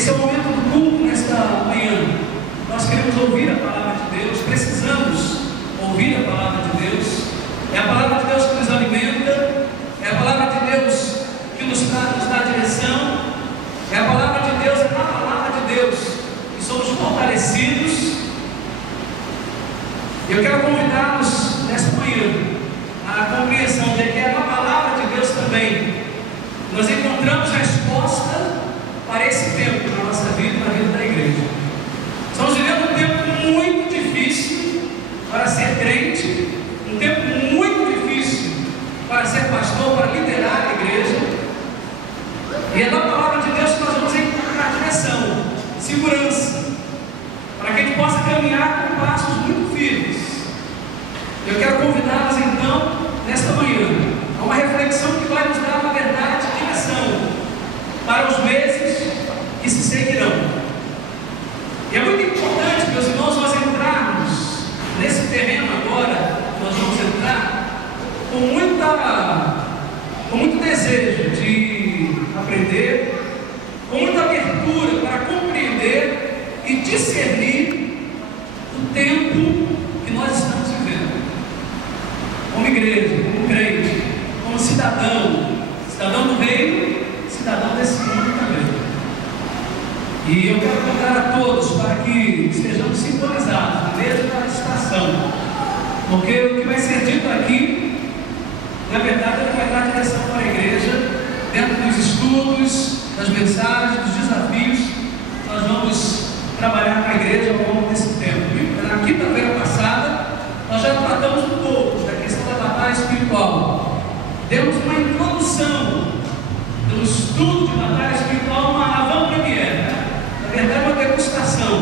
Esse é o momento do culto nesta manhã. Nós queremos ouvir a palavra de Deus, precisamos ouvir a palavra de Deus. É a palavra de Deus que nos alimenta, é a palavra de Deus que nos dá direção, é a palavra de Deus, é a palavra de Deus que somos fortalecidos. Eu quero convidá-los nesta manhã à compreensão de que é na palavra de Deus também nós encontramos resposta para esse tempo na nossa vida e na vida da igreja. Estamos vivendo um tempo muito difícil para ser crente, um tempo muito difícil para ser pastor, para liderar a igreja. E é na palavra de Deus que nós vamos encontrar direção, segurança, para que a gente possa caminhar com passos muito firmes. Eu quero convidá-los então, nesta manhã, a uma reflexão que vai nos dar, na verdade, direção para os meses que se seguirão. E é muito importante, meus irmãos, nós entrarmos nesse terreno agora, nós vamos entrar com muito desejo de aprender, com muita abertura para compreender e discernir o tempo que nós estamos vivendo. Como igreja, como crente, como cidadão do reino, cidadão desse mundo também. E eu quero convidar a todos para que estejamos sintonizados na mesma estação, porque o que vai ser dito aqui, na verdade, é que vai dar direção para a igreja, dentro dos estudos, das mensagens, dos desafios, nós vamos trabalhar com a igreja ao longo desse tempo. Na quinta-feira passada, nós já tratamos um pouco da questão da batalha espiritual. Demos uma introdução do estudo de batalha espiritual, uma avant-première, né? Na verdade, uma degustação.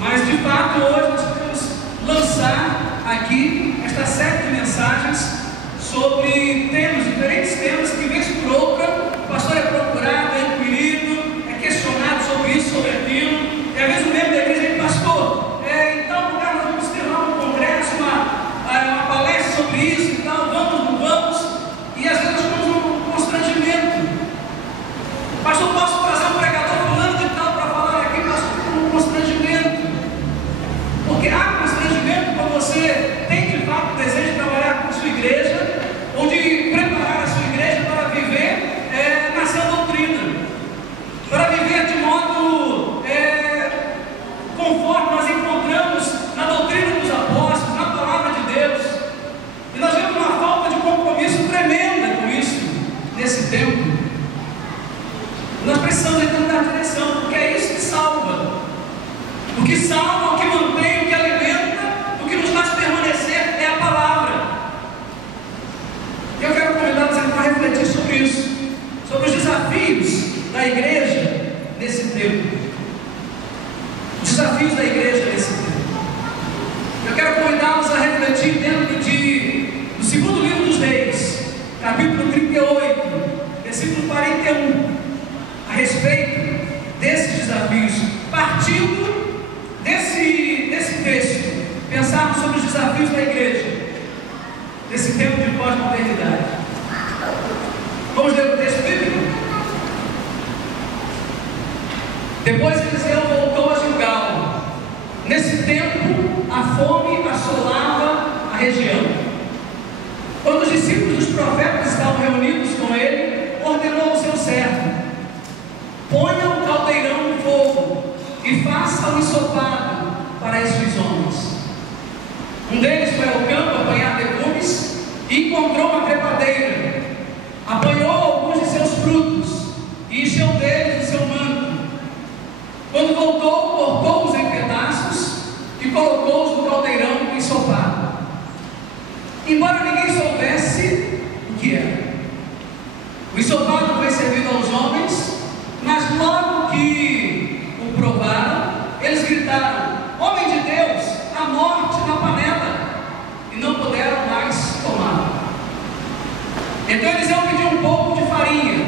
Mas, de fato, hoje nós podemos lançar aqui esta série de mensagens sobre temas, diferentes temas que, vez por outra, o pastor é procurado, é inquirido, é questionado sobre isso, sobre aquilo. E às vezes o membro da igreja diz: pastor, em tal lugar nós vamos ter lá um congresso, uma palestra sobre isso e tal, vamos, não vamos? E às vezes nós ficamos num constrangimento. Pastor, posso trazer um pregador fulano de tal para falar aqui? Pastor, fica num constrangimento. Porque há constrangimento quando você tem de fato o desejo de trabalhar com a sua igreja, ou de preparar a sua igreja para viver na sã doutrina, para viver de modo conforme nós encontramos na doutrina dos apóstolos, na palavra de Deus. E nós vemos uma falta de compromisso tremenda com isso nesse tempo. Nós precisamos então dar direção, porque é isso que salva. O que salva, o que mantém, o que alimenta, o que nos faz permanecer é a palavra. Eu quero convidá-los a refletir sobre isso, sobre os desafios da igreja nesse tempo. Os desafios da igreja nesse tempo. Eu quero convidá-los a refletir dentro do segundo livro dos Reis, capítulo 38, versículo 41, a respeito desses desafios, partindo desse texto, pensarmos sobre os desafios da igreja nesse tempo de pós-modernidade. Vamos ler o texto bíblico? Depois Eliseu voltou a Gilgal. Nesse tempo, a fome assolava a região. Quando os discípulos dos profetas estavam reunidos com ele, ordenou ao seu servo: ponha um caldeirão no fogo e faça um ensopado para estes homens. Um deles foi ao campo apanhar legumes e encontrou uma trepadeira. Apanhou alguns de seus frutos e encheu deles o seu manto. Quando voltou, cortou-os em pedaços e colocou-os no caldeirão ensopado. Embora ninguém soubesse o que era. O ensopado foi servido aos homens, mas logo que o provaram, eles gritaram: homem de Deus, a morte na panela! E não puderam mais tomar. Então Eliseu pediu um pouco de farinha,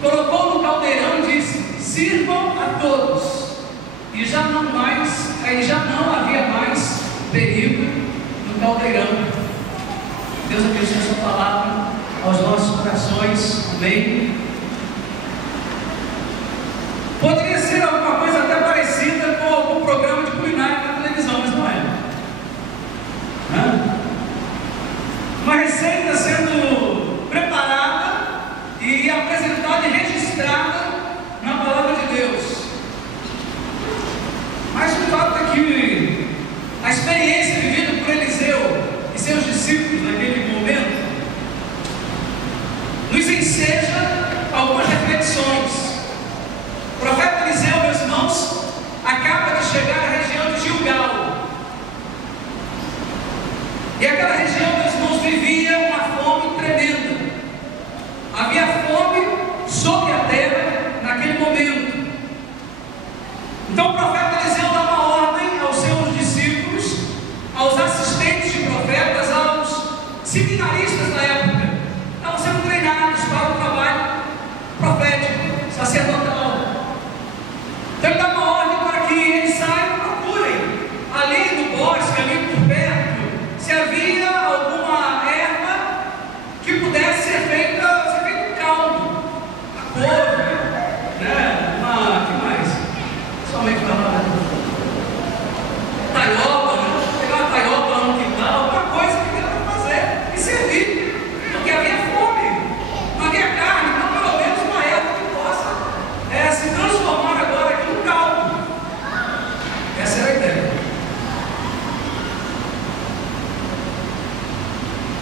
colocou no caldeirão e disse: sirvam a todos. E já não havia mais perigo no caldeirão. Deus abençoe a sua palavra aos nossos corações. Amém. Poderia e apresentada e registrada na palavra de Deus. Mas o fato é que a experiência vivida por Eliseu e seus discípulos naquele momento nos enseja algumas reflexões. O profeta Eliseu, meus irmãos, acaba de chegar à região de Gilgal. E aquela região, meus irmãos, vivia uma fome tremenda. Havia fome sobre a terra naquele momento. Então o profeta Eliseu dá uma ordem aos seus discípulos, aos assistentes de profetas, aos seminaristas da época. Estavam sendo treinados para o trabalho profético, sacerdotal. Então ele dá uma ordem para que eles saiam e procurem ali no bosque, ali por perto, se havia alguma erva que pudesse ser feito um caldo, a couve, né? Que mais? Só meio que taioba, né? Pegar uma taioba lá no quintal, alguma coisa que dava para fazer e servir, porque havia fome, não havia carne, então pelo menos uma erva que possa se transformar agora aqui num caldo. Essa era a ideia.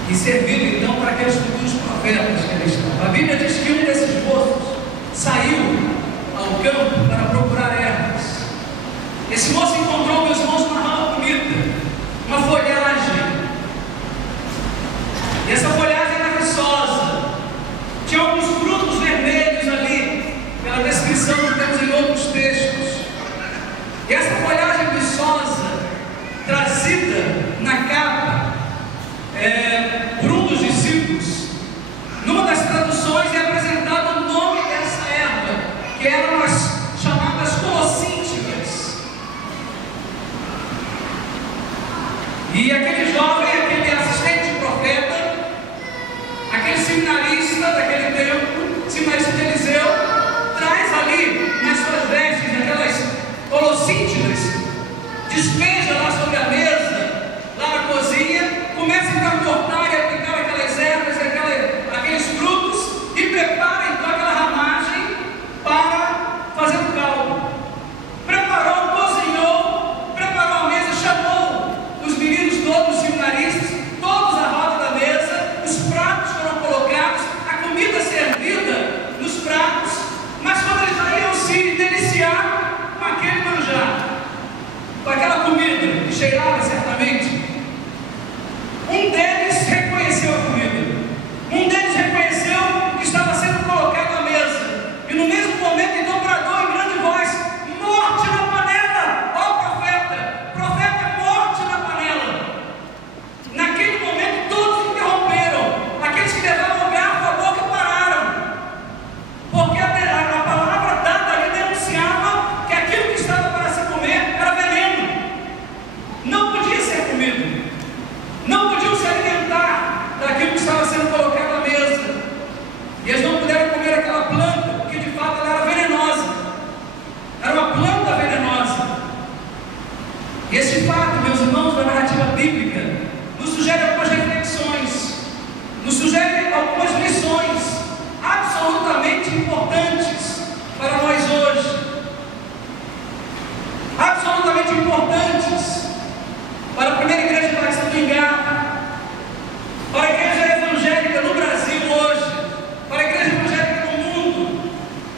E servindo então para aqueles futuros profetas que ali estavam. A Bíblia diz que um desses moços saiu ao campo para procurar ervas. Esse moço encontrou, meus irmãos, uma rala comida, uma folhagem. E essa folhagem era viçosa. Tinha alguns frutos vermelhos ali, pela descrição que temos em outros textos. E essa folhagem viçosa, trazida na capa por um dos discípulos, numa das traduções é apresentado o nome dessa erva, que eram as chamadas colossíntigas. E aquele jovem, aquele assistente de profeta, aquele seminarista daquele tempo, seminarista de Eliseu, traz ali nas suas vestes aquelas colossíntigas, despeja lá sobre a mesa, lá na cozinha, começa então a cortar e aplicar aquelas ervas, aqueles frutos, e prepara então aquela ramagem para fazer o caldo. Preparou, cozinhou, preparou a mesa, chamou os meninos todos, os seminaristas, todos à roda da mesa, os pratos foram colocados, a comida servida nos pratos, mas quando eles já iam se deliciar com aquele manjar, com aquela comida que cheirava certamente, um deles reconheceu a comida. Um deles reconheceu que estava sendo colocado à mesa. E no mesmo momento, então, bradou em grande voz: morte na panela! Ó profeta! Profeta, morte na panela! Naquele momento, todos interromperam. Aqueles que levavam o garfo à boca pararam. Porque a palavra dada ali denunciava que aquilo que estava para se comer era veneno. Não podia ser comido. Não podiam se alimentar daquilo que estava sendo colocado à mesa. E eles não puderam comer aquela planta, porque de fato ela era venenosa. Era uma planta venenosa. E esse fato, meus irmãos, da narrativa bíblica, nos sugere algumas reflexões, nos sugere algumas lições absolutamente importantes para nós hoje. Absolutamente importantes para a primeira igreja de Batista do Engar, para a igreja evangélica no Brasil hoje, para a igreja evangélica no mundo.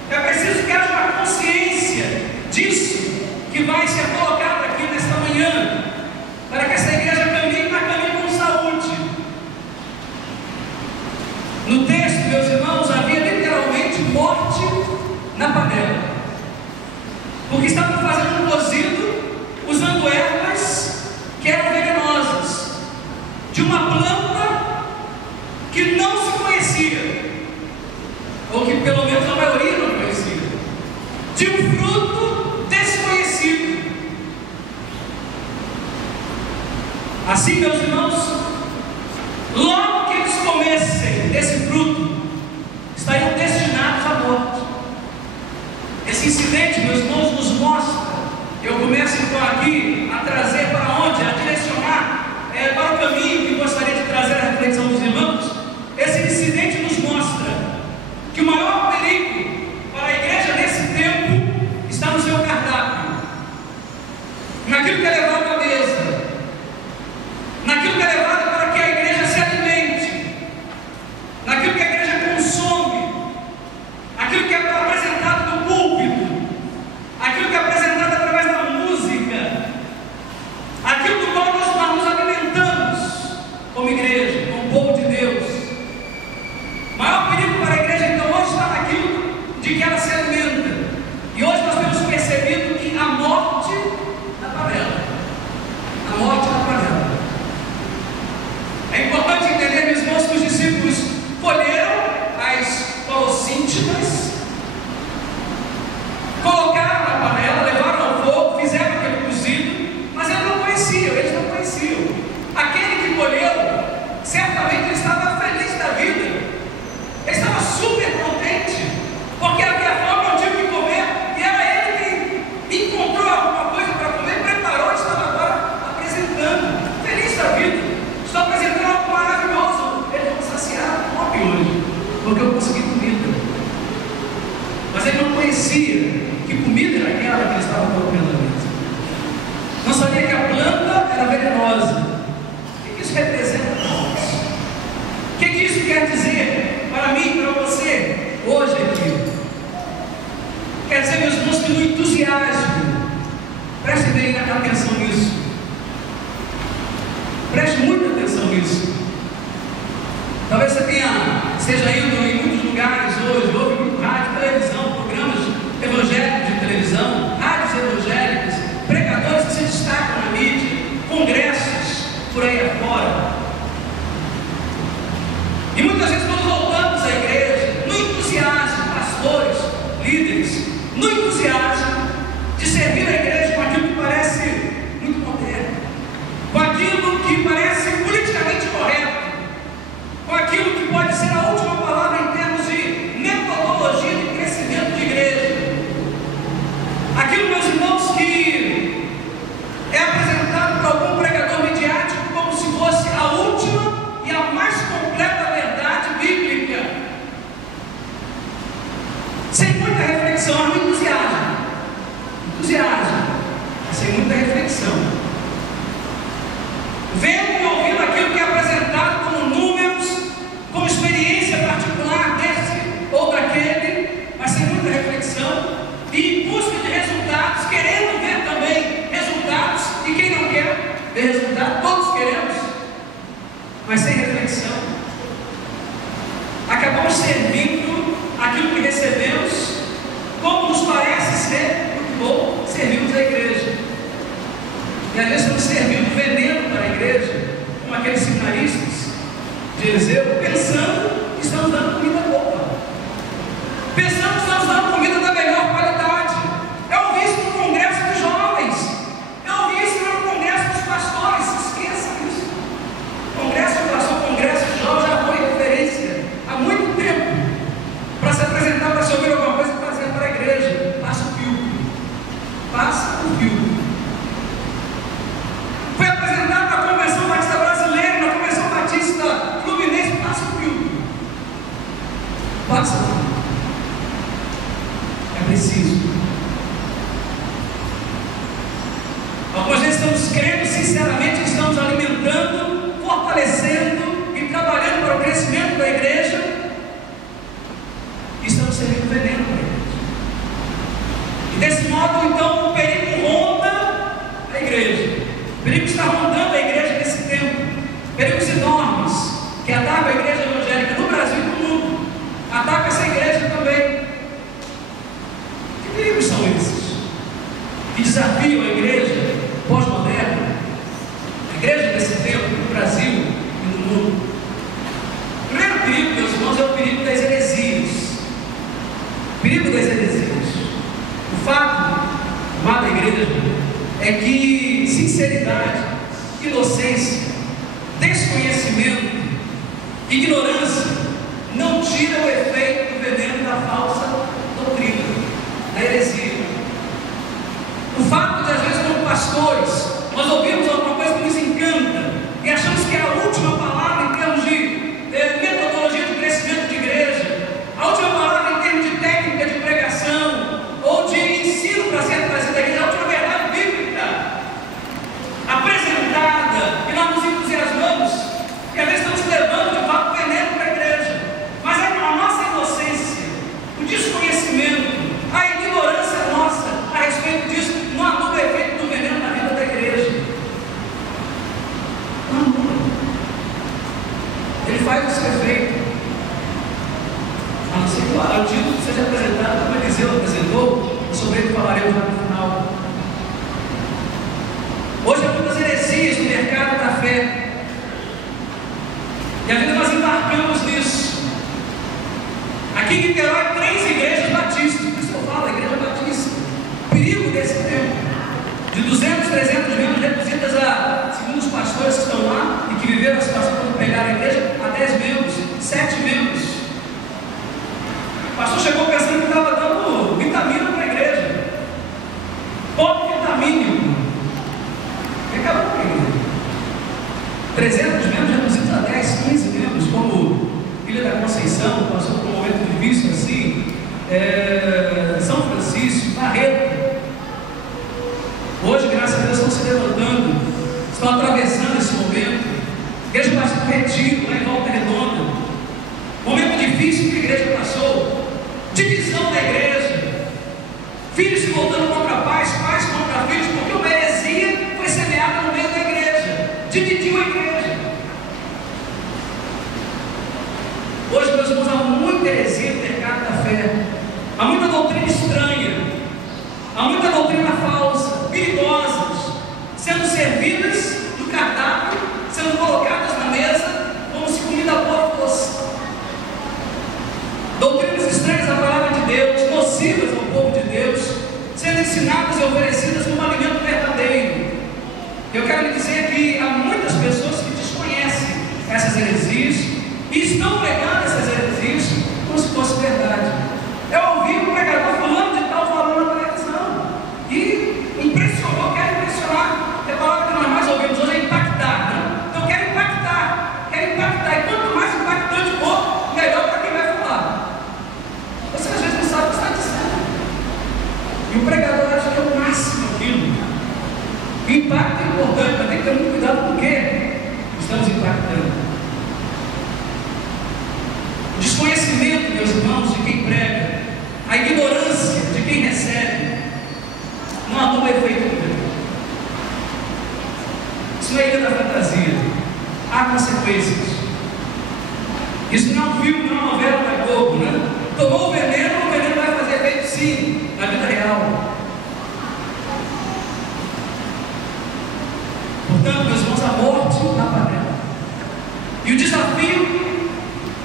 É preciso que haja uma consciência disso que vai ser colocado aqui nesta manhã, para que essa igreja caminhe, mas caminhe com saúde. No texto, meus irmãos, havia literalmente morte na panela, porque estavam fazendo um cozido usando ervas que eram venenosas, de uma planta que não se conhecia, ou que pelo menos a maioria não conhecia, de um fruto desconhecido. Assim, meus irmãos, logo que eles comessem desse fruto, estariam destinados à morte. Esse incidente, meus irmãos, nos mostra. Eu começo então aqui a trazer para onde? A direcionar para o caminho que gostaria de trazer a reflexão dos irmãos. Esse incidente nos mostra que uma que no entusiasmo, preste bem atenção nisso, preste muita atenção nisso. Talvez você esteja indo em muitos lugares hoje, ouve muito rádio, televisão, programas evangélicos de televisão, rádios evangélicas, pregadores que se destacam na mídia, congressos por aí afora. E muitas vezes quando voltamos à igreja, no entusiasmo, pastores, líderes, no entusiasmo de servir a igreja com aquilo que parece muito moderno, com aquilo que parece politicamente correto, com aquilo que pode ser a última palavra em termos de metodologia de crescimento de igreja. Aquilo, meus irmãos, que é apresentado por algum pregador midiático como se fosse a última e a mais completa verdade bíblica, sem muita reflexão, no entusiasmo, mas sem muita reflexão, vendo e ouvindo aquilo que é apresentado como números, como experiência particular desse ou daquele, mas sem muita reflexão, e em busca de resultados, querendo ver também resultados, e quem não quer ver resultados, todos queremos, mas sem reflexão. Acabamos servindo aquilo que recebemos, como nos parece ser muito bom, servimos a igreja. E às vezes estamos servindo veneno para a igreja, como aqueles seminaristas de Eliseu, pensando que estamos dando comida boa, pensando que estamos dando comida da melhor qualidade. Eu ouvi isso no congresso dos jovens, eu ouvi isso no congresso dos pastores, esqueça isso. Congresso de pastor, congresso de jovens já foi referência há muito tempo para se apresentar, para se ouvir alguma coisa e fazer para a igreja. Passa o filtro, passa o filtro. Foi apresentado na Convenção Batista Brasileira, na Convenção Batista Fluminense, passa o filtro, passa o filtro. É preciso. Algumas vezes estamos crendo sinceramente que estamos alimentando, fortalecendo e trabalhando para o crescimento da igreja, e estamos servindo veneno para a igreja. E desse modo, então, o perigo ronda a igreja. O perigo está rondando a igreja nesse tempo. Perigos enormes que atacam a igreja evangélica no Brasil e no mundo. Atacam essa igreja também. Que perigos são esses? Que desafiam a igreja pós-moderna, a igreja desse tempo no Brasil e no mundo. O primeiro perigo, meus irmãos, é o perigo das heresias. O perigo das heresias. O fato, amada igreja, é que sinceridade, inocência, desconhecimento, ignorância não tira o efeito do veneno da falsa doutrina, da heresia. O fato de, às vezes, como pastores, nós ouvimos alguma coisa que nos encanta e achamos que é a última palavra em termos de metodologia de crescimento de igreja, a última palavra em termos de técnica de pregação ou de ensino para ser trazido à igreja, a última verdade bíblica apresentada, e nós nos entusiasmamos, e às vezes estamos levando de fato veneno para a igreja, mas a nossa inocência, o desconhecimento, a ignorância nossa a respeito disso não anula o efeito do veneno na vida da igreja. Não anula. Ele faz o seu efeito. A não ser que o título seja apresentado como Eliseu apresentou, e sobre ele falaremos lá no final. Hoje há muitas heresias no mercado da fé, e às vezes nós embarcamos nisso. Aqui em Niterói, 3 igrejas batistas, por isso eu falo, a igreja batista. O perigo desse tempo, de 200, 300 membros reduzidas a, segundo os pastores que estão lá e que viveram a situação quando pegaram a igreja, a 10 membros, 7 membros. O pastor chegou pensando que estava dando vitamina para a igreja, vitamínico, e acabou com a igreja. 300 membros reduzidos a 10, 15 membros, como Ilha da Conceição, passou por um momento difícil assim, São Francisco, Barreto. Hoje, graças a Deus, estão se levantando, estão atravessando esse momento. Igreja Batista do Retiro, lá em Volta Redonda. Momento difícil que a igreja passou, divisão da igreja, filhos se voltando contra pais, pais contra filhos, porque uma heresia foi semeada no meio da igreja, dividiu a igreja. Hoje, meus irmãos, há muita heresia no mercado da fé, há muita doutrina estranha, há muita doutrina falsa, perigosas, sendo servidas no cardápio, sendo colocadas na mesa, como se comida boa fosse. Doutrinas estranhas à palavra de Deus, nocivas ao povo de Deus, sendo ensinadas e oferecidas como alimento verdadeiro. Eu quero lhe dizer que há muitas pessoas que desconhecem essas heresias e estão pregando essas heresias como se fosse verdade. Eu ouvi um pregador falando de tal valor na televisão e impressionou, quero impressionar. A palavra que nós mais ouvimos hoje é impactar, né? Então quero impactar, e quanto mais impactante for, melhor para quem vai falar. Você às vezes não sabe o que está dizendo, e o pregador acha que é o máximo aquilo. O impacto é importante, mas tem que ter muito cuidado com o que estamos impactando. O desconhecimento, meus irmãos, de quem prega, a ignorância de quem recebe, não anula efeito nenhum. Isso não é ilha da fantasia, há consequências. Isso não é um filme, não é uma novela da Globo, né? Tomou o veneno vai fazer efeito sim, na vida real. Portanto, meus irmãos, a morte na panela. E o desafio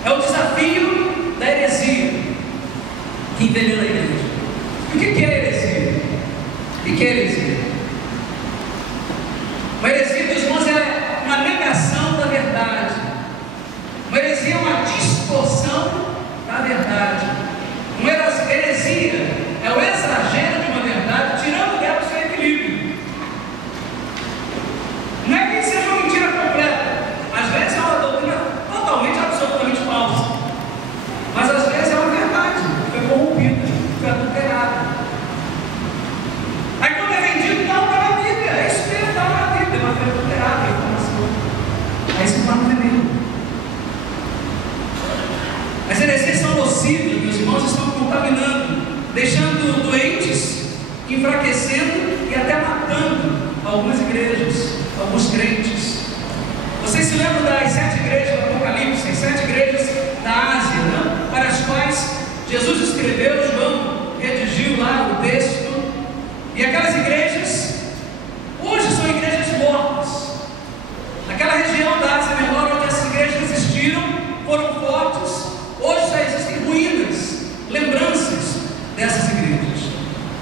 é o desafio da heresia que envenena a igreja. E o que é heresia? O que é heresia? Uma heresia, meus irmãos, é uma negação da verdade. Uma heresia é uma distorção da verdade. Uma heresia é o exagero de uma verdade, tirando dela o seu equilíbrio. Não é que seja uma mentira completa. Às vezes é uma doutrina totalmente, absolutamente falsa. Mas às vezes é uma verdade que foi corrompida, foi adulterada. Aí quando é vendido, não, está na Bíblia. É isso mesmo, está na Bíblia, mas foi adulterada a informação. Aí se torna veneno. As heresias são nocivas, meus irmãos, estão contaminando, deixando doentes, enfraquecendo e até matando algumas igrejas, alguns crentes. Vocês se lembram das 7 igrejas do Apocalipse, as 7 igrejas da Ásia, né? Para as quais Jesus escreveu, João redigiu lá o texto, e aquelas igrejas, hoje são igrejas mortas. Naquela região da Ásia Menor, onde essas igrejas existiram, foram fortes, hoje já existem ruínas, lembranças dessas igrejas.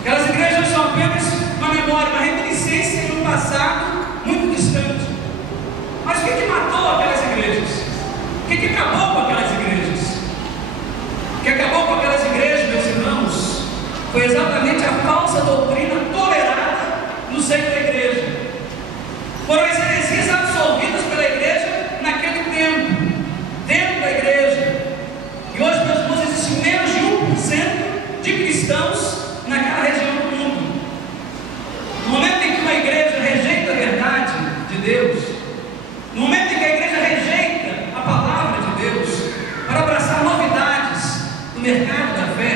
Aquelas igrejas são apenas uma memória, uma reminiscência de um passado muito distante. Mas o que matou aquelas igrejas? O que acabou com aquelas igrejas? O que acabou com aquelas igrejas, meus irmãos, foi exatamente a falsa doutrina tolerada no seio da igreja. Foram as heresias absolvidas pela igreja naquele tempo, dentro da igreja. E hoje, meus irmãos, existe menos de 1% de cristãos naquela região do mundo. No momento em que uma igreja rejeita a verdade de Deus, no momento em que a igreja rejeita a palavra de Deus para abraçar novidades no mercado da fé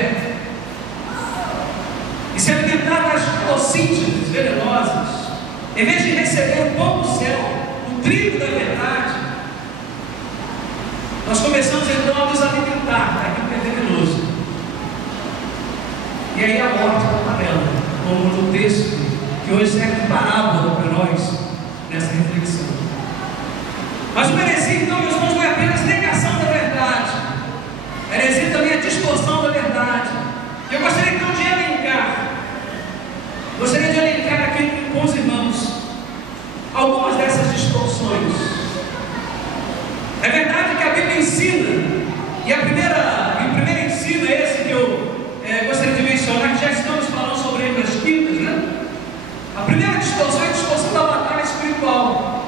e se alimentar das toxígenas venenosas, em vez de receber o pão do céu, o trigo da verdade, nós começamos então a nos alimentar daquilo que é venenoso. E aí a morte está panela, como no texto que hoje serve de parábola para nós nessa reflexão. Mas o heresia, então, meus irmãos, não é apenas negação da verdade. A heresia também é distorção da verdade. Eu gostaria então de elencar aqui com os irmãos algumas dessas distorções. É verdade que a Bíblia ensina, e o primeiro ensino é esse que eu gostaria de mencionar, que já estamos falando sobre ele nas quintas, né? A primeira distorção é a distorção da batalha espiritual.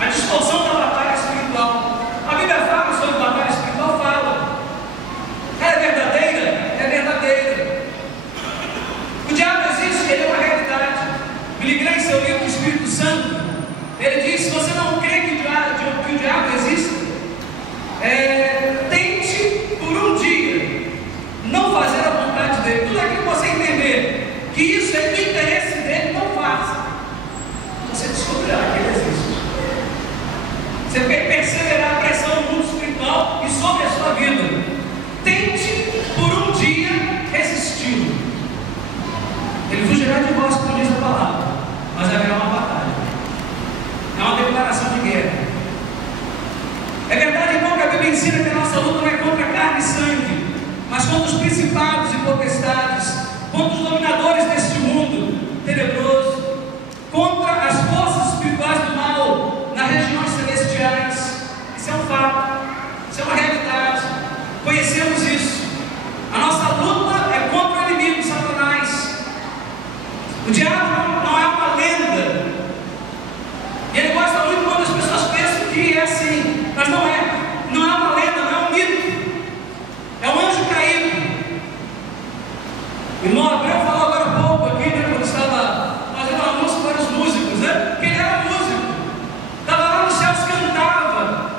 A distorção da batalha espiritual será que ele existe? Você quer perseverar a pressão no mundo espiritual e sobre a sua vida. Tente por um dia resistir. Ele fugirá de vós, como diz a palavra, mas haverá uma batalha. É uma declaração de guerra. É verdade, então, que a Bíblia ensina que a nossa luta não é contra carne e sangue, mas contra os principados e potestades, contra os dominadores deste mundo tenebroso, contra as forças espirituais do mal nas regiões celestiais. Isso é um fato, isso é uma realidade. Conhecemos isso. A nossa luta é contra o inimigo, Satanás. O diabo não é uma lenda. E ele gosta muito quando as pessoas pensam que é assim, mas não é. Não é uma lenda, não é um mito. É um anjo caído. Irmão Abreu falou agora há pouco aqui, né, quando estava fazendo um anúncio para os músicos, né? Que ele era músico. Estava lá nos céus, cantava.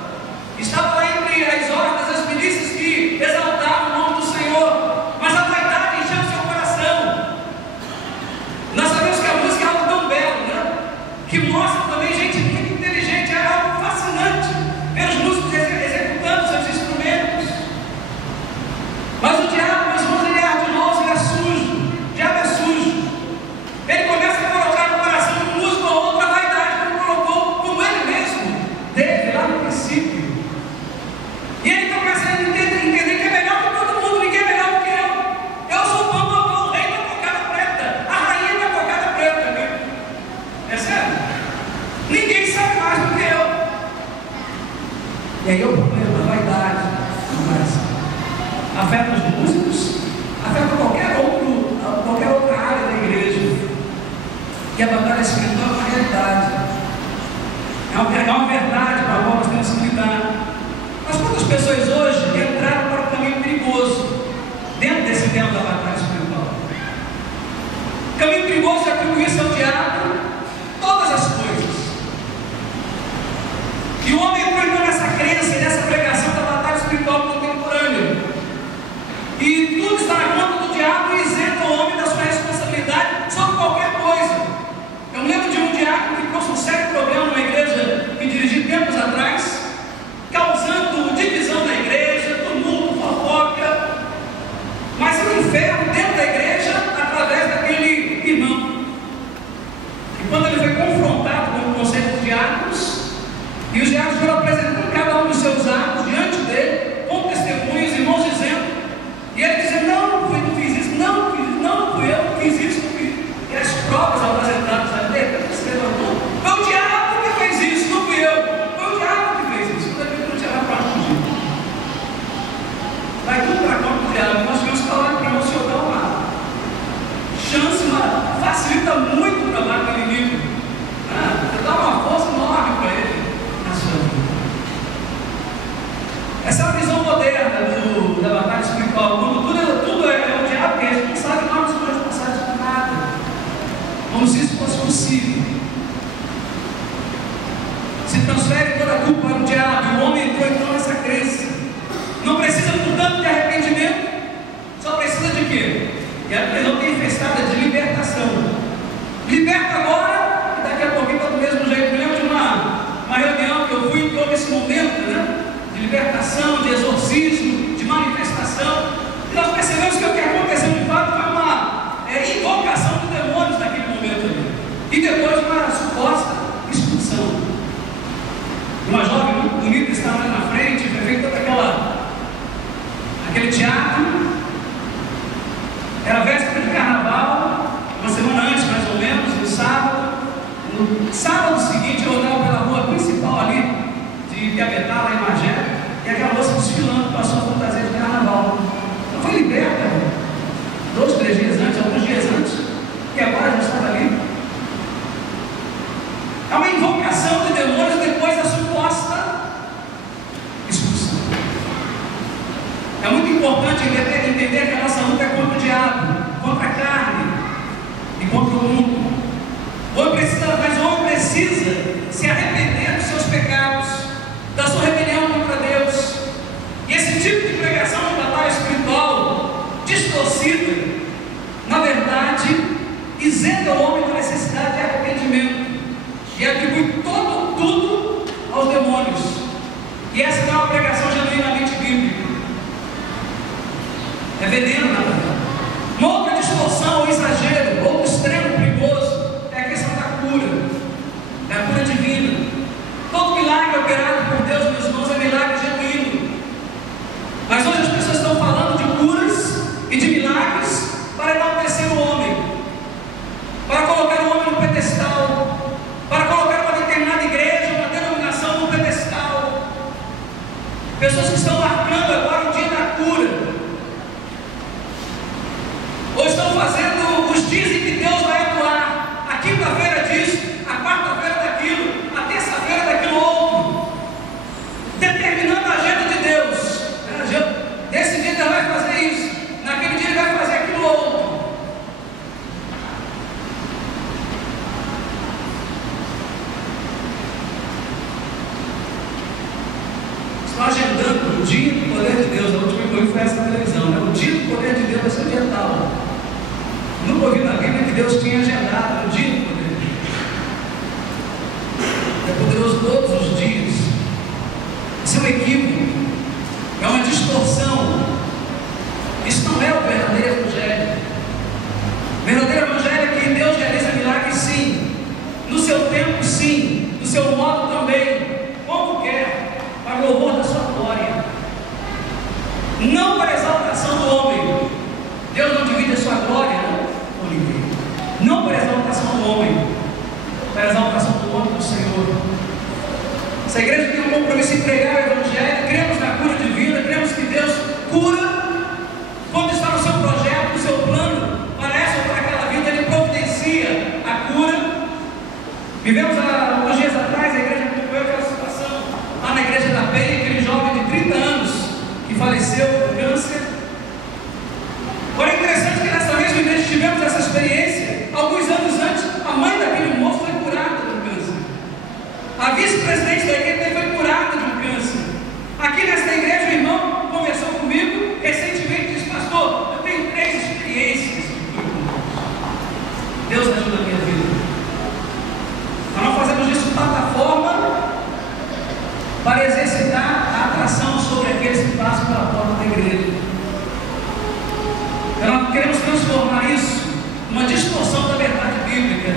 Estava lá entre as hordas, as milícias que exaltavam o nome do Senhor. Mas a vaidade encheu o seu coração. Nós sabemos que a música é algo tão belo, né? Que mostra também gente muito inteligente. É algo fascinante ver os músicos executando seus instrumentos. Mas o diabo, meus irmãos, ele é ardiloso, ele é sujo. O diabo é sujo. Ele começa a colocar no coração de um músico ou outra vaidade, como colocou, como ele mesmo teve lá no princípio. E ele começa a entender que é melhor que todo mundo, ninguém é melhor do que eu. Eu sou o rei da cocada preta, a rainha da cocada preta. Né? É sério? Ninguém sabe mais do que eu. E aí eu problema, a vaidade no coração. Afeta os músicos, afeta qualquer outra área da igreja. E a batalha espiritual é uma realidade. É uma verdade para a qual nós temos que lidar. Mas quantas pessoas hoje entraram para o caminho perigoso dentro desse tema da batalha espiritual? O caminho perigoso é atribuir-se ao diabo todas as coisas. E o homem entrou então nessa crença e nessa pregação da batalha espiritual contemporânea. E tudo está na conta do diabo e isenta o homem da sua responsabilidade sobre qualquer coisa. Eu me lembro de um diácono que trouxe um sério problema numa igreja que dirigi tempos atrás, causando divisão na igreja, tumulto, fofoca, mas o inferno dentro da igreja através daquele irmão. E quando ele foi confrontado com o conselho dos diáconos, e os diáconos foram apresentando cada um dos seus atos diante dele, com testemunhos, irmãos dizendo, e ele dizendo, não fiz isso, não fui eu que fiz isso, e as provas apresentadas a ele, ele se levantou, foi o diabo que fez isso, não fui eu, foi o diabo que fez isso, não tinha nada para fugir. Vai tudo para a conta do diabo, nós tivemos que falar para o Senhor dar uma chance, facilita muito o trabalho do inimigo, dá uma força enorme para ele na sua vida. Essa é a visão moderna da batalha espiritual, quando tudo é o diabo que é responsável, nós não somos responsáveis por nada, como se isso fosse possível. Se transfere toda a culpa para o diabo, e o homem entrou então nessa crença. Não precisa, portanto, de arrependimento, só precisa de quê? E a prisão tem infestada de libertação. Liberta agora, e daqui a pouquinho está do mesmo jeito. Me lembro de uma reunião que eu fui em todo esse momento, né? De libertação, de exorcismo, de manifestação, e nós percebemos que o que aconteceu de fato foi uma invocação de demônios naquele momento ali, e depois uma suposta expulsão. Uma jovem muito bonita estava ali na frente, foi feito todo aquele teatro, era véspera de carnaval, uma semana antes mais ou menos, no sábado seguinte eu andava pela rua principal ali, de Piabetá, lá em Magé, e aquela moça desfilando, passou a fantasia de carnaval. Ela foi liberta 2, 3 dias antes, alguns dias antes, e agora já estava ali. É uma invocação de demônios depois da suposta expulsão. É muito importante entender que a nossa luta é contra o diabo, contra a carne e contra o mundo. Mas o homem precisa se arrepender dos seus pecados, da sua rebelião contra Deus. E esse tipo de pregação de batalha espiritual distorcida, na verdade, isenta o homem da necessidade de arrependimento. e atribui tudo aos demônios. E essa não é uma pregação genuinamente bíblica. É veneno, na verdade. Uma outra distorção ou exagero, outro extremo perigoso, é a questão da cura. É a cura divina. Todo milagre operado por Deus, meus irmãos, é milagre genuíno. Mas hoje as pessoas estão falando de curas e de milagres para enaltecer o homem, para colocar o homem no pedestal, para colocar uma determinada igreja, uma denominação no pedestal. Pessoas que estão marcando agora o dia da cura, ou estão fazendo os dias em que Deus vai atuar, a quinta-feira disso, a quarta-feira daquilo, a terça-feira daquilo outro, determinando a agenda de Deus. Desse dia Deus vai fazer isso, naquele dia Ele vai fazer aquilo outro. Estão agendando o dia do poder de Deus. A última que eu vi foi essa televisão, né? O dia do poder de Deus vai ser o dia tal. Nunca ouvi na Bíblia que Deus tinha agendado o dia do poder de Deus. É poderoso todos os dias. Isso é um equívoco, é uma distorção. Isso não é o verdadeiro evangelho. O verdadeiro evangelho é que Deus realiza milagres, sim, no seu tempo, sim, no seu modo também, como quer, para o louvor da sua glória, não para a exaltação do homem. Deus não divide a sua glória com ninguém, não para a exaltação do homem, para a exaltação do nome do Senhor. Essa igreja tem um compromisso em pregar o evangelho. Cremos na cura divina, cremos que Deus cura. Quando está no seu projeto, no seu plano, para essa ou para aquela vida, Ele providencia a cura. Vivemos há uns dias atrás, a igreja acompanhou aquela situação lá na igreja da Penha, aquele jovem de 30 anos que faleceu com câncer. Agora é interessante que nessa mesma igreja tivemos essa experiência. Alguns anos antes, a mãe daquele moço foi curada de um câncer. A vice-presidente da igreja também foi curada de um câncer. Aqui nesta igreja, o irmão conversou comigo recentemente e disse: pastor, eu tenho 3 experiências. Deus ajuda a minha vida. Nós não fazemos disso plataforma para exercitar a atração sobre aqueles que passam pela porta da igreja. Nós queremos transformar isso numa distorção da verdade bíblica.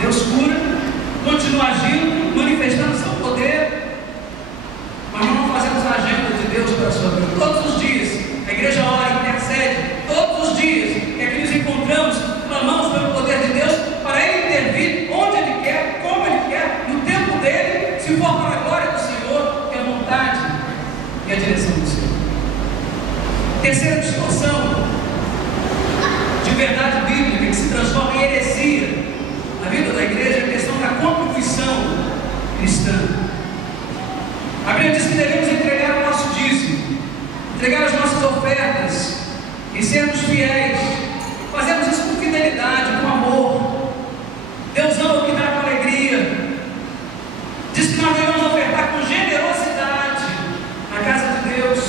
Deus cura, continua agindo, manifestando seu poder, mas nós não fazemos a agenda de Deus para a sua vida. Todos os dias a igreja ora, intercede, todos os dias que aqui nos encontramos, clamamos pelo poder de Deus para Ele intervir onde Ele quer, como Ele quer, no tempo dEle, se for para a glória do Senhor, que é a vontade e a direção do Senhor. Terceira distorção de verdade bíblica que se transforma em heresia na vida da igreja é a questão da contribuição cristã. A Bíblia diz que devemos entregar o nosso dízimo, entregar as nossas ofertas e sermos fiéis. Fazemos isso com fidelidade, com amor. Deus ama o que dá com alegria. Diz que nós devemos ofertar com generosidade na casa de Deus,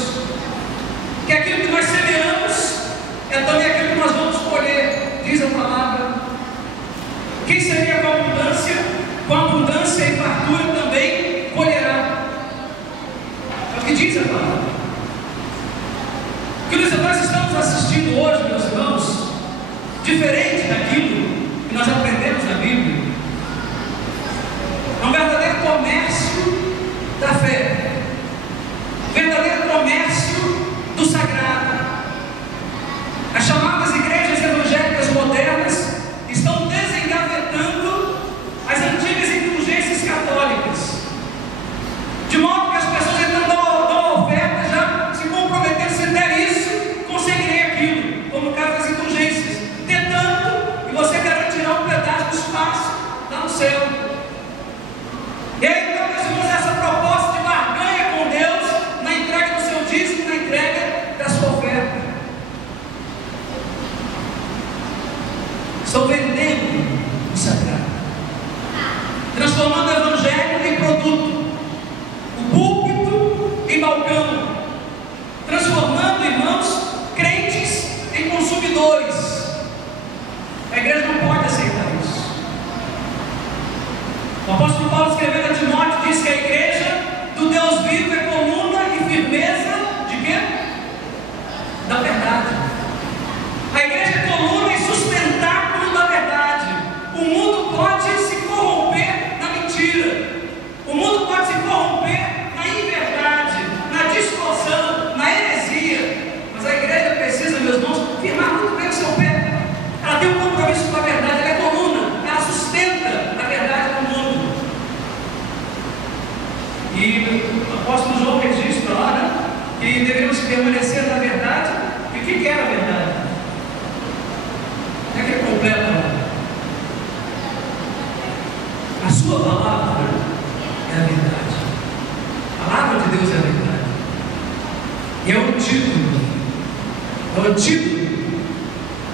que aquilo que nós semeamos é também aquilo que nós vamos colher, diz a palavra. Quem semeia com abundância e fartura também colherá. É o que diz a palavra. O que nós estamos assistindo hoje, meus irmãos, diferente daquilo que nós aprendemos na Bíblia, é um verdadeiro comércio da fé, verdadeiro comércio do sagrado. As chamadas igrejas evangélicas modernas estão desengavetando as antigas indulgências católicas, de modo que as pessoas então dão a oferta já se comprometendo: se der isso, conseguirei aquilo, como no caso das indulgências. Dê tanto e você garantirá um pedaço do espaço lá no céu. E aí então, meus irmãos, essa proposta de barganha com Deus na entrega do seu dízimo, na entrega da sua oferta. Estão vendendo o sagrado, transformando o evangelho em produto, o púlpito em balcão, transformando, irmãos, crentes em consumidores. A igreja não pode aceitar isso.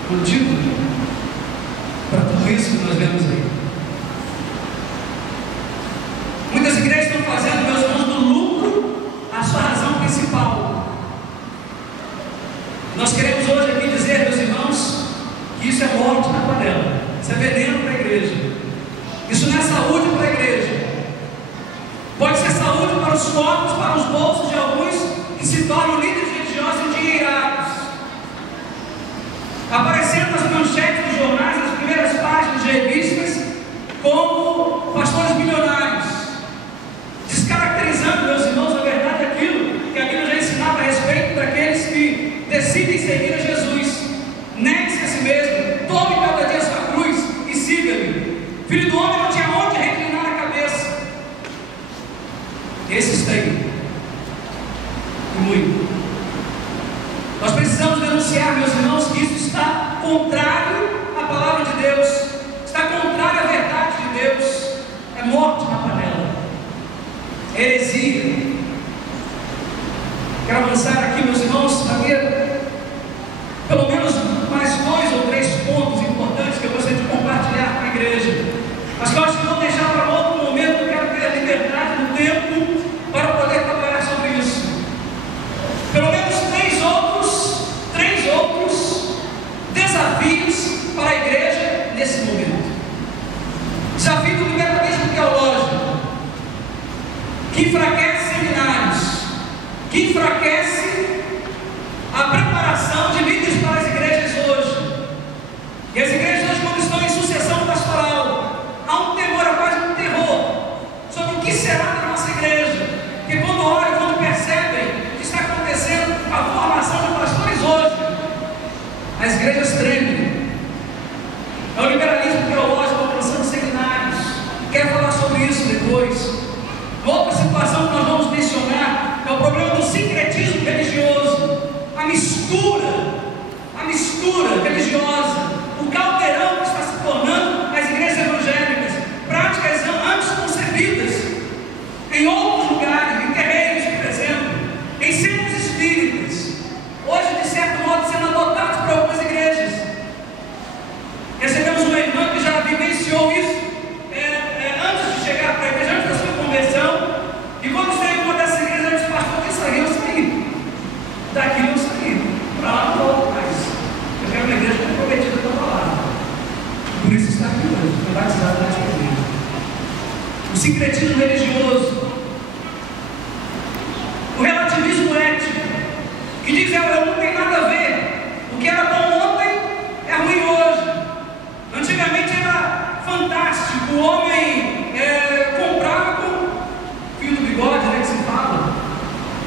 contínuo para tudo isso que nós vemos aí. Muitas igrejas estão fazendo, meus irmãos, do lucro a sua razão principal. Nós queremos hoje aqui dizer, meus irmãos, que isso é morte na panela, isso é veneno para a igreja, isso não é saúde para a igreja. Pode ser saúde para os corpos, para os bolsos de alguns que se tornam líderes religiosos endinheirados, aparecendo nas manchetes dos jornais, nas primeiras páginas de revistas, como pastores milionários, descaracterizando, meus irmãos, a verdade aquilo que a Bíblia já ensinava a respeito daqueles que decidem seguir a Jesus. Negue-se a si mesmo, tome cada dia a sua cruz e siga-me. Filho do homem não tinha onde reclinar a cabeça. Esses têm, e muito. Nós precisamos denunciar, meus irmãos, que isso está contrário à palavra de Deus, está contrário à verdade de Deus. É morte na panela, é heresia. Quero avançar aqui, meus irmãos, havia pelo menos mais 2 ou 3 pontos importantes que eu gostaria de compartilhar com a igreja, mas que eu acho que vou deixar para outro momento. Eu quero ter a liberdade do tempo para poder trabalhar sobre isso. Pelo menos 3 outros desafios para a igreja nesse momento. Desafio do liberalismo teológico, que enfraquece seminários, que enfraquece a preparação de líderes para as igrejas hoje. E as igrejas hoje, quando estão em sucessão pastoral, há um temor, há quase um terror sobre o que será da nossa igreja, porque quando olham, quando percebem que está acontecendo a formação de pastores hoje, as igrejas tremem. É o liberalismo teológico alcançando seminários. Quero falar sobre isso depois. Outra situação que nós vamos mencionar é o problema do sincretismo religioso, a mistura religiosa, o caldeirão que está se tornando as igrejas evangélicas, práticas antes concebidas em outros lugares, em terreiros, por exemplo, em centros espíritas, hoje de certo modo sendo adotados por algumas igrejas. Recebemos uma irmã que já vivenciou isso antes de chegar para a igreja, antes da sua conversão, e quando saiu em uma dessas igrejas, ela disse: pastor, que saiu, eu saí. Daqui eu saí, para lá não volto mais. Eu quero uma igreja comprometida com a palavra. Por isso está aqui hoje, foi batizado nessa igreja. O sincretismo religioso, o relativismo ético, que diz: eu não tenho nada a ver, o que era bom ontem é ruim hoje. Antigamente era fantástico, o homem comprava com o fio do bigode, né, que se fala.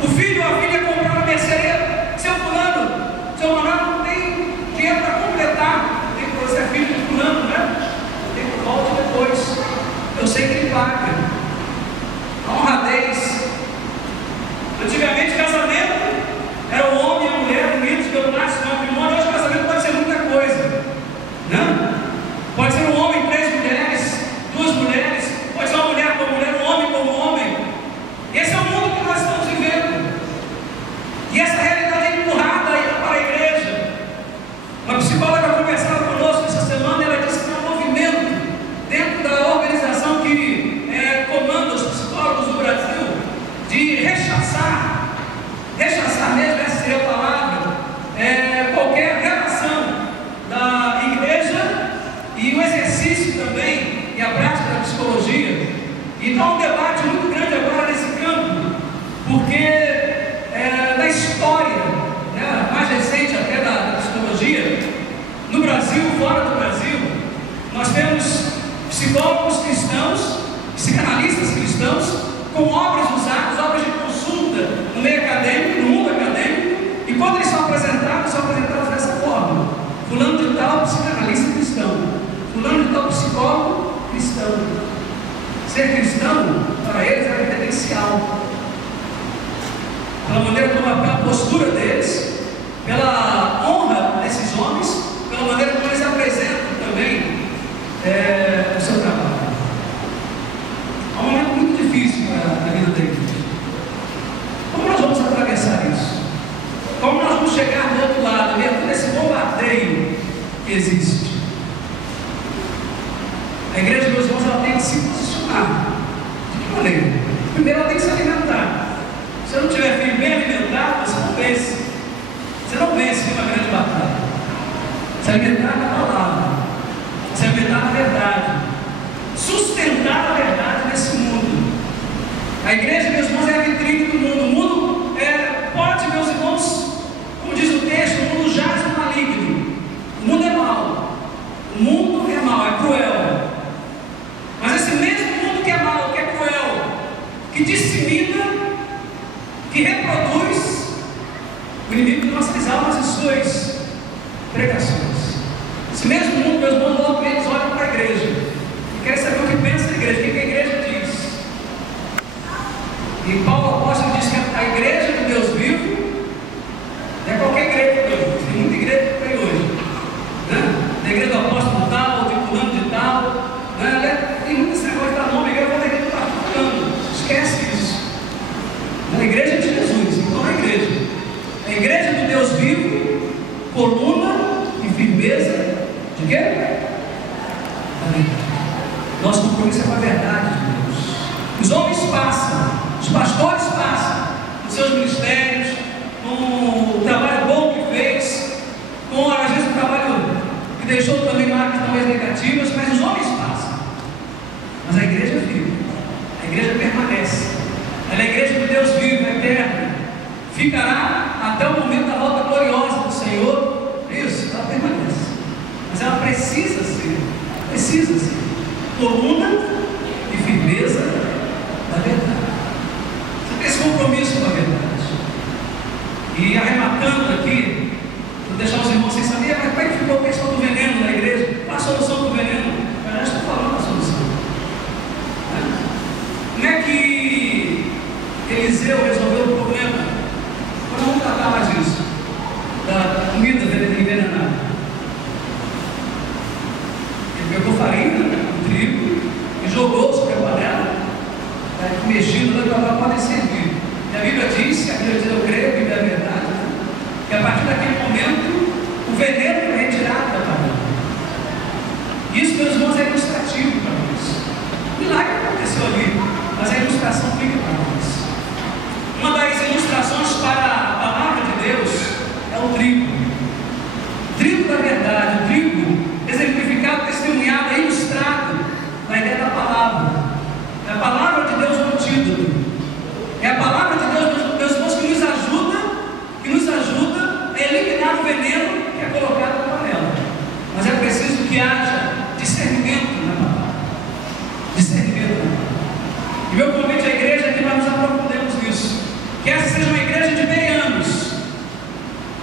O filho ou a filha comprava a mercearia. Seu fulano não tem dinheiro para completar, tem que você é filho de fulano, né? Tem que voltar depois. Eu sei que ele paga. A honradez. Antigamente casamento era o homem e a mulher unidos pelo laço do matrimônio. Hoje casamento pode ser muita coisa, né? Pode ser um homem, 3 mulheres, 2 mulheres, pode ser uma mulher com mulher, um homem com homem. Esse é o mundo que nós estamos vivendo. E essa realidade é empurrada para a igreja. Uma psicóloga conversava conosco essa semana, ela disse que há um movimento dentro da organização que comanda os psicólogos do Brasil, de rechaçar mesmo, essa seria a palavra, qualquer relação da igreja e o exercício também e a prática da psicologia. Então há um debate muito grande agora nesse campo, porque da história, né, mais recente até da psicologia, no Brasil, fora do Brasil, nós temos psicólogos cristãos, psicanalistas cristãos, com obras usadas, obras de consulta no meio acadêmico, no mundo acadêmico, e quando eles são apresentados dessa forma: fulano de tal psicanalista cristão, fulano de tal psicólogo cristão. Ser cristão, para eles, era credencial, pela maneira como, pela postura deles, pela honra desses homens, pela maneira como eles apresentam também o seu trabalho. É um momento muito difícil para a vida da igreja. Como nós vamos atravessar isso? Como nós vamos chegar do outro lado, dentro desse existe. A igreja, meus irmãos, ela tem que se posicionar. De que maneira? Primeiro, ela tem que se alimentar. Se eu não tiver filho bem alimentado, você não vence. Você não vence uma grande batalha. Se alimentar na palavra, se alimentar na verdade, sustentar a verdade nesse mundo. A igreja, meus irmãos, é a vitrine do mundo. O mundo pode, meus irmãos, como diz o texto, o mundo jaz no maligno. O mundo é mau. O mundo é mau, é cruel. Mas esse mesmo mundo que é mau, que é cruel, que dissemina, que reproduz, o inimigo de nossas almas e suas pregações. Esse mesmo mundo, meus irmãos, logo eles olham para a igreja e querem saber o que pensa a igreja, o que a igreja diz. E Paulo apóstolo diz que a igreja de Deus vivo não é qualquer igreja de Deus. Tem muita igreja que tem hoje, né? Da igreja do apóstolo tal, de fulano de tal, né? Tem muito esse negócio de dar nome, a igreja da igreja do pastor fulano. Esquece isso. A igreja de Jesus, então a igreja. A igreja do Deus vivo, coluna e firmeza de quê? Da verdade. Nosso compromisso é com a verdade de Deus. Os homens passam, os pastores passam, com seus ministérios, com o trabalho bom que fez, com às vezes o trabalho que deixou também marcas talvez negativas, mas os homens passam. Mas a igreja vive, a igreja permanece. Ela é a igreja do Deus vivo, eterno. Ficará até o momento da volta gloriosa do Senhor. Isso, ela permanece. Mas ela precisa ser coluna e firmeza da verdade. Você tem esse compromisso com a verdade. E arrematando aqui, vou deixar os irmãos sem saber, mas como é que ficou a questão do veneno na igreja? Qual a solução do veneno? Eu já estou falando a solução. Como é que Eliseu resolveu o problema? Nós vamos tratar mais disso, da comida envenenada. Ele pegou farinha, trigo, e jogou sobre a panela, mexendo, para poder servir. E a Bíblia diz, eu creio, a Bíblia é verdade, né? Que a partir daquele momento, o veneno foi retirado da panela. Isso, meus irmãos, é ilustrativo para nós. O milagre aconteceu ali, mas a ilustração fica para nós. Uma das ilustrações para a palavra de Deus é o trigo. O trigo da verdade, o trigo exemplificado, testemunhado, ilustrado na ideia da palavra. É a palavra de Deus no antídoto. É a palavra de Deus, meus irmãos, que nos ajuda a eliminar o veneno que é colocado na panela. Mas é preciso que haja discernimento na palavra. Discernimento na palavra. E meu convite à igreja é que nós nos aprofundemos nisso. Que essa seja uma igreja de bereanos,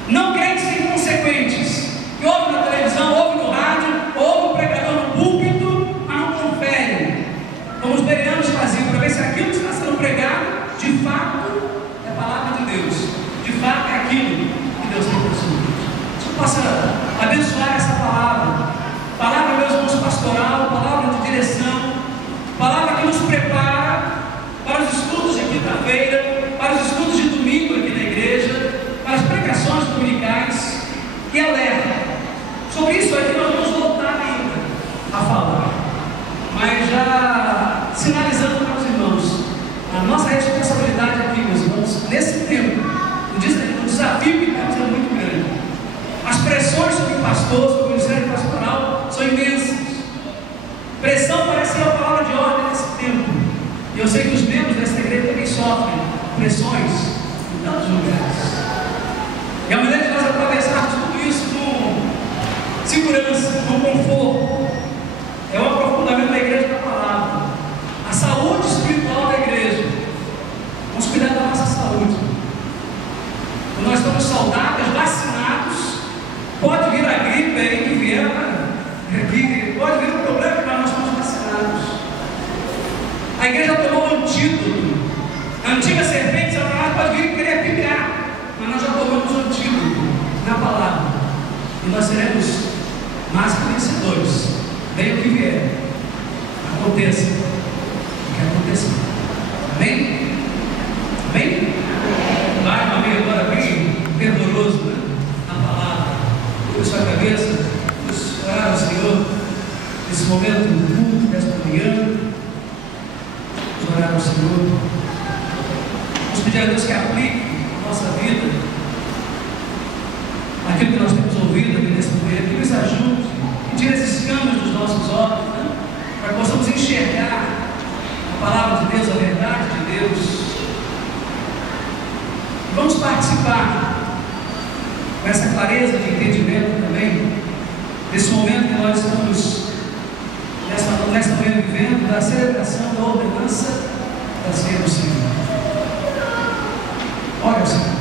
não crentes inconsequentes, que ouvem na televisão, ouvem no rádio, ouvem o pregador no púlpito, mas não conferem, como os bereanos faziam, para ver se aquilo que está sendo pregado, de fato, é a palavra de Deus, de fato é aquilo que Deus tem para nós. Que eu possa abençoar essa palavra, meus irmãos, pastoral, palavra de direção, palavra que nos prepara para os estudos de quinta-feira, para os estudos de domingo aqui na igreja, para as pregações dominicais, e alerta. Sobre isso aqui nós vamos voltar ainda a falar, mas já sinalizando para os irmãos, a nossa responsabilidade aqui, meus irmãos, nesse tempo, o desafio que temos é muito grande. As pressões sobre o pastor, sobre o ministério pastoral, são imensas. Pressão para ser a palavra de ordem nesse tempo. E eu sei que os membros dessa igreja também sofrem pressões em tantos lugares. E a maneira de nós atravessarmos tudo isso com segurança, com conforto, é o aprofundamento da igreja da palavra. A saúde espiritual da igreja. Vamos cuidar da nossa saúde. Quando nós estamos saudáveis, vacinados, pode vir a gripe aí que vier, pode vir um problema, mas nós estamos vacinados. A igreja tomou um antídoto. A antiga serpente, Satanás, pode vir e querer picar, mas nós já tomamos um antídoto na palavra. E nós seremos mais que vencedores. Venha o que vier. Aconteça o que acontecer. Amém? Amém? Vai, amém, agora bem fervoroso, né? Na palavra. Sobre sua cabeça, orar ao Senhor nesse momento do culto desta manhã. Vamos orar ao Senhor. Vamos pedir a Deus que aplique a nossa vida aquilo que nós temos ouvido aqui nesse momento, que nos ajude, que tire as escamas dos nossos olhos, né? Para que possamos enxergar a palavra de Deus, a verdade de Deus. Vamos participar com essa clareza de entendimento também desse momento que nós estamos nesta manhã vivendo, da celebração da ordenança da ceia do Senhor. Olha, Senhor.